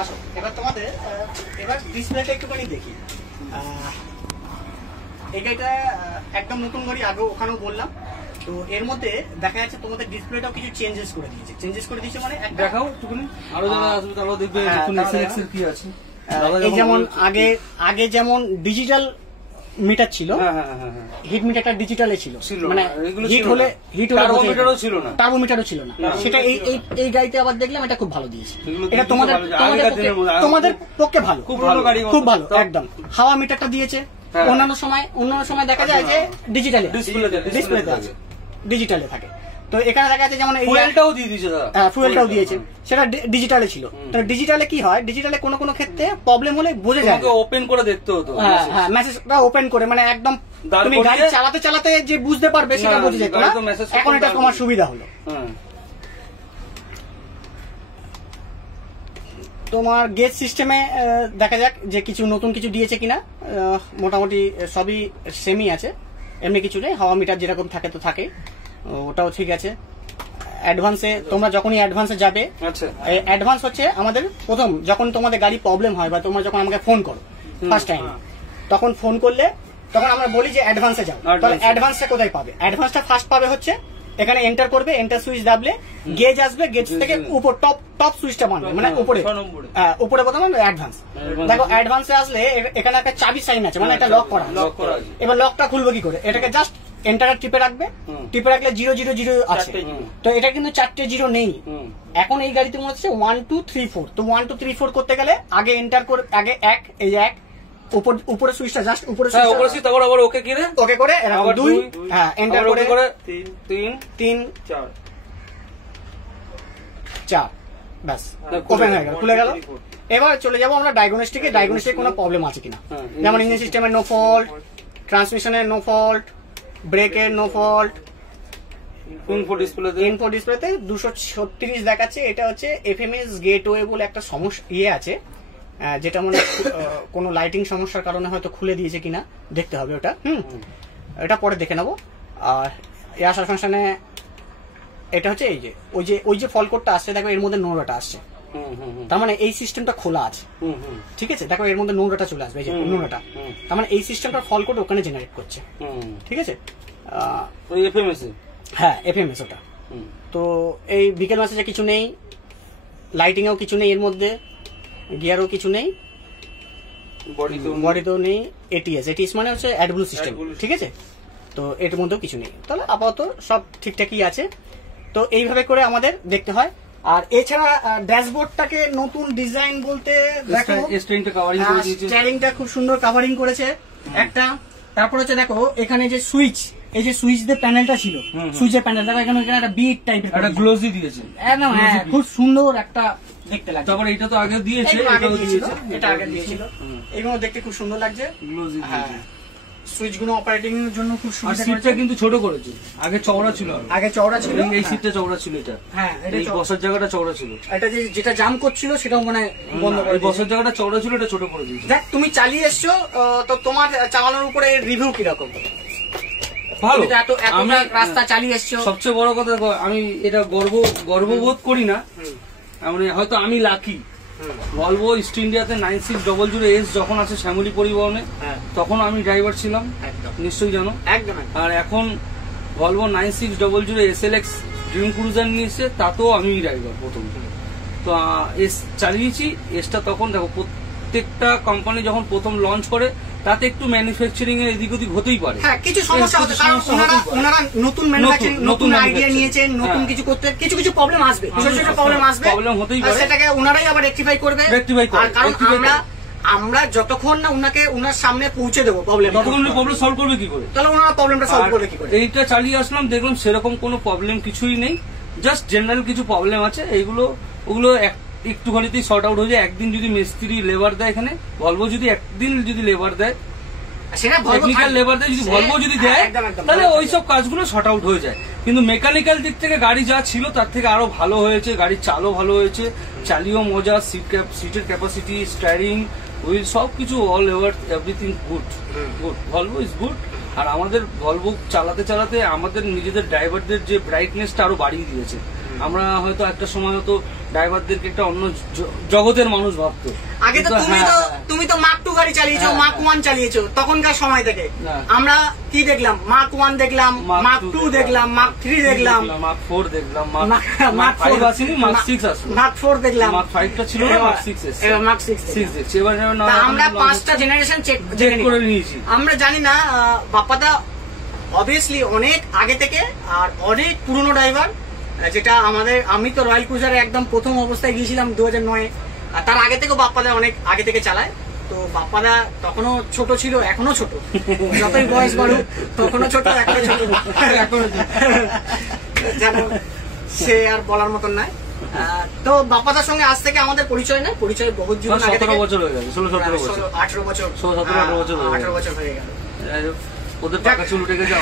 আসো এবার তোমাদের এবার ডিসপ্লেটা একটুখানি দেখি। এই গাড়িটা একদম নতুন গাড়ি, আগে ওখানেও বললাম। তো এর মধ্যে দেখা যাচ্ছে তোমাদের ডিসপ্লেটাও কিছু চেঞ্জেস করে দিয়েছে মানে দেখাও একটুখানি, আরো যারা আসবে তারাও দেখবে এসএলএক্স এর কি আছে। এই যেমন আগে যেমন ডিজিটাল মিটার ছিল, হিট মিটারটা ডিজিটালে ছিল, মানে হিট হলে টার্বোমিটারও ছিল না, সেটা এই গাড়িতে আবার দেখলাম এটা খুব ভালো দিয়েছে। এটা তোমাদের পক্ষে ভালো, খুব ভালো একদম। হাওয়া মিটারটা দিয়েছে, অন্যান্য সময় দেখা যায় যে ডিসপ্লেতে আছে, ডিজিটালে থাকে। তো এখানে দেখা যাচ্ছে যেমন ফুয়েলটাও দিয়ে দিয়েছে, ফুয়েলটাও দিয়েছে, সেটা ডিজিটালে ছিল। তো ডিজিটালে কি হয়, ডিজিটালে কোনো ক্ষেত্রে প্রবলেম হলে বোঝা যায়, ওপেন করে দেখতে হতো। হ্যাঁ, মেসেজটা ওপেন করে, মানে একদম তুমি গাড়ি চালাতে যে বুঝতে পারবে সেটা বুঝে যেত না। এখন এটা তোমার সুবিধা হলো। তোমার গেজ সিস্টেমে দেখা যাক যে কিছু নতুন কিছু দিয়েছে কিনা। মোটামুটি সবই সেমই আছে, এমনি কিছু নেই। হাওয়া মিটার যেরকম থাকে তো থাকে, ওটাও ঠিক আছে। অ্যাডভান্সে তোমরা যখনই অ্যাডভান্সে যাবে, অ্যাডভান্স হচ্ছে আমাদের প্রথম যখন তোমাদের গাড়ি প্রবলেম হয় বা তোমরা যখন আমাকে ফোন করো ফার্স্ট টাইম, তখন ফোন করলে তখন আমরা বলি যে অ্যাডভান্সে যাও। তাহলে অ্যাডভান্সটা কোথায় পাবে? অ্যাডভান্সটা ফার্স্ট পাবে হচ্ছে এখানে এন্টার করবে, এন্টার সুইচ দাবলে গেজ আসবে, গেজ থেকে উপর টপ সুইচটা মানবে, মানে উপরে প্রথমে অ্যাডভান্স। দেখো অ্যাডভান্সে আসলে এখানে একটা চাবি সাইন আছে, মানে একটা লক করা। এবার লকটা খুলবে কি করে? এটাকে জাস্ট এন্টার টিপে রাখবে, টিপে রাখলে 000 আছে। তো এটা কিন্তু 4টে 0 নেই এখন এই গাড়িতে মনে হচ্ছে 1 2 3 4। তো 1 2 3 4 করতে গেলে আগে এন্টার করে, আগে 1, এই যে 1 উপরে সুইচটা জাস্ট উপরে সুইচ, তারপর আবার ওকে করে আবার 2, হ্যাঁ এন্টার করে 3 4, ব্যাস ওপেন হয়ে গেল, খুলে গেল। এবার চলে যাবো আমরা ডায়াগনস্টিকে। ডায়াগনস্টিক কোনো প্রবলেম আছে কিনা, যেমন ইঞ্জিন সিস্টেমের নো ফল্ট, ট্রান্সমিশনের নো ফল্ট, ব্রেকের নো ফল্ট। ইনফো ডিসপ্লেতে 236 দেখাচ্ছে। এটা হচ্ছে এফএমএস গেটওয়ে বলে একটা সমস্যা আছে, যেটা মানে কোনো লাইটিং সমস্যার কারণে হয়তো খুলে দিয়েছে কিনা দেখতে হবে ওটা। এটা পরে দেখে নেবো। আর এয়ার সাসপেনশনে এটা হচ্ছে ওই যে ফল কোডটা আসছে, দেখো এর মধ্যে নোংরাটা আসছে, তার মানে এই সিস্টেমটা খোলা আছে। ঠিক আছে, দেখো এর মধ্যে নোংরাটা চলে আসবে, এই যে নোংরাটা, তার মানে এই সিস্টেমটা ফল কোড ওখানে জেনারেট করছে। ঠিক আছে, হ্যাঁ এফএমএস ওটা। তো এই বিকেল মেসেজে কিছু নেই, লাইটিং এও কিছু নেই, এর মধ্যে গিয়ারও কিছু নেই, বডিতেও নেই। এটিএস মানে হচ্ছে অ্যাডব্লু সিস্টেম। ঠিক আছে, তো এর মধ্যেও কিছু নেই। তাহলে আপাতত সব ঠিকঠাকই আছে। তো এইভাবে করে আমাদের দেখতে হয়। আর এছাড়া ড্যাশবোর্ডটাকে নতুন ডিজাইন বলতে দেখো স্টিয়ারিংটা খুব সুন্দর কাভারিং করেছে একটা। তারপর হচ্ছে দেখো এখানে যে সুইচ, এই যে সুইচ যে প্যানেলটা ছিল, সুইচের প্যানেল দেখো এখানে একটা বিট টাইপের একটা গ্লোজি দিয়েছে, একদম খুব সুন্দর একটা দেখতে লাগছে। তারপরে এটা তো আগে দিয়েছে, এটা আগে দিয়েছিল, এগুলো দেখতে খুব সুন্দর লাগছে। গ্লোজি, হ্যাঁ সুইচ গুলো অপারেটিং এর জন্য খুব সুবিধা। সিটটা কিন্তু ছোট করেছে, আগে চওড়া ছিল, এই সিটটা চওড়া ছিল, এটা হ্যাঁ এই বসার জায়গাটা চওড়া ছিল, এটা যেটা জাম করছিল সেটাও মানে বন্ধ করে, বসার জায়গাটা চওড়া ছিল, এটা ছোট করে দিয়েছে। দেখ তুমি চালিয়ে এসছো, তো তোমার চালানোর উপরে রিভিউ কি রকম? ভালো, আমি রাস্তা চালিয়ে এসছো। সবচেয়ে বড় কথা দেখো, আমি এটা গর্ববোধ করি না, মানে হয়তো আমি লাকি। ভলভো ইস্ট ইন্ডিয়াতে 9600S যখন আছে শ্যামলী পরিবহনে, তখন আমি ড্রাইভার ছিলাম, নিশ্চয়ই জানো। আর এখন ভলভো 9600 SLX ড্রিম ক্রুজার নিয়েছে, তাতেও আমি ড্রাইভার প্রথম। তো এস চালিয়েছি। এসটা তখন দেখো প্রত্যেকটা কোম্পানি যখন প্রথম লঞ্চ করে তাতে একটু ম্যানুফ্যাকচারিং এর এদিক ওদিক হতেই পারে, কিছু সমস্যা হতে পারে, ওনারা নতুন ম্যানুফ্যাকচারিং, নতুন আইডিয়া নিয়েছেন, নতুন কিছু করতে কিছু প্রবলেম আসবে, প্রবলেম হতেই পারে, সেটাকে ওনারাই আবার রেকটিফাই করবে। কারণ আমরা যতক্ষণ না ওনার সামনে পৌঁছে দেবো ততক্ষণ প্রবলেম সলভ করবে কি করে, তাহলে ওনারা প্রবলেমটা সলভ করবে কি করে। এইটা চালিয়ে আসলাম, দেখলাম সেরকম কোনো প্রবলেম কিছুই নেই, জাস্ট জেনারেল কিছু প্রবলেম আছে, ওগুলো একটুখানিতেই শর্ট আউট হয়ে যায়। একদিন যদি মিস্ত্রি লেবার দেয়, এখানে ভলভো যদি একদিন যদি লেবার দেয়, টেকনিক্যাল লেবার দেয়, যদি ভলভো যদি দেয়, তাহলে ওইসব কাজগুলো শর্ট আউট হয়ে যায়। কিন্তু মেকানিক্যাল দিক থেকে গাড়ি যা ছিল তার থেকে আরো ভালো হয়েছে, গাড়ির চালও ভালো হয়েছে, চালিয়েও মজা, সিটের ক্যাপাসিটি, স্টারিং, হুইল, সবকিছু all over everything good. Volvo is good. আর আমাদের ভলভো চালাতে চালাতে আমাদের নিজেদের ড্রাইভারদের যে ব্রাইটনেসটা আরো বাড়িয়ে দিয়েছে। আমরা হয়তো একটা সময় হয়তো ড্রাইভারদেরকে একটা অন্য জগতের মানুষ ভাবতো। আগে তো তুমি তো মার্ক 2 গাড়ি চালিয়েছো, মার্ক 1 চালিয়েছো তখনকার সময় থেকে। আমরা কি দেখলাম, মার্ক 1 দেখলাম, মার্ক 2 দেখলাম, মার্ক 3 দেখলাম, মার্ক 4 দেখলাম, মার্ক 5 আসেনি, মার্ক 6 আসলো, মার্ক 4 দেখলাম, মার্ক 5 টা ছিল না, মার্ক 6 এসেছে, এবার মার্ক 6 দেখছি। এবার আমরা 5টা জেনারেশন চেক করে নিয়েছি। আমরা জানি না বাপ্পাদা অবভিয়াসলি অনেক আগে থেকে আর অনেক পুরনো ড্রাইভার, যেটা আমি তো রয়্যাল ক্রুজারে একদম প্রথম অবস্থায় গিয়েছিলাম 2009-এ, আর তার আগে থেকেও বাপ্পাদা অনেক আগে থেকে চালায়। তো বাপ্পাদা তখনও ছোট ছিল, এখনো ছোট, যতই বয়স বাড়ুক তখনও ছোট, এখনো ছোট, জানো সে আর বলার মতন নয়। তো বাপ্পাদার সঙ্গে আজ থেকে আমাদের পরিচয় নয়, পরিচয় বহুত জীবন আগে থেকে, 17 বছর হয়ে গেছে, 16-17 বছর, 18 বছর, 17-18 বছর, 18 বছর হয়ে গেল। ওদের টাকা চুল উঠে গেছে।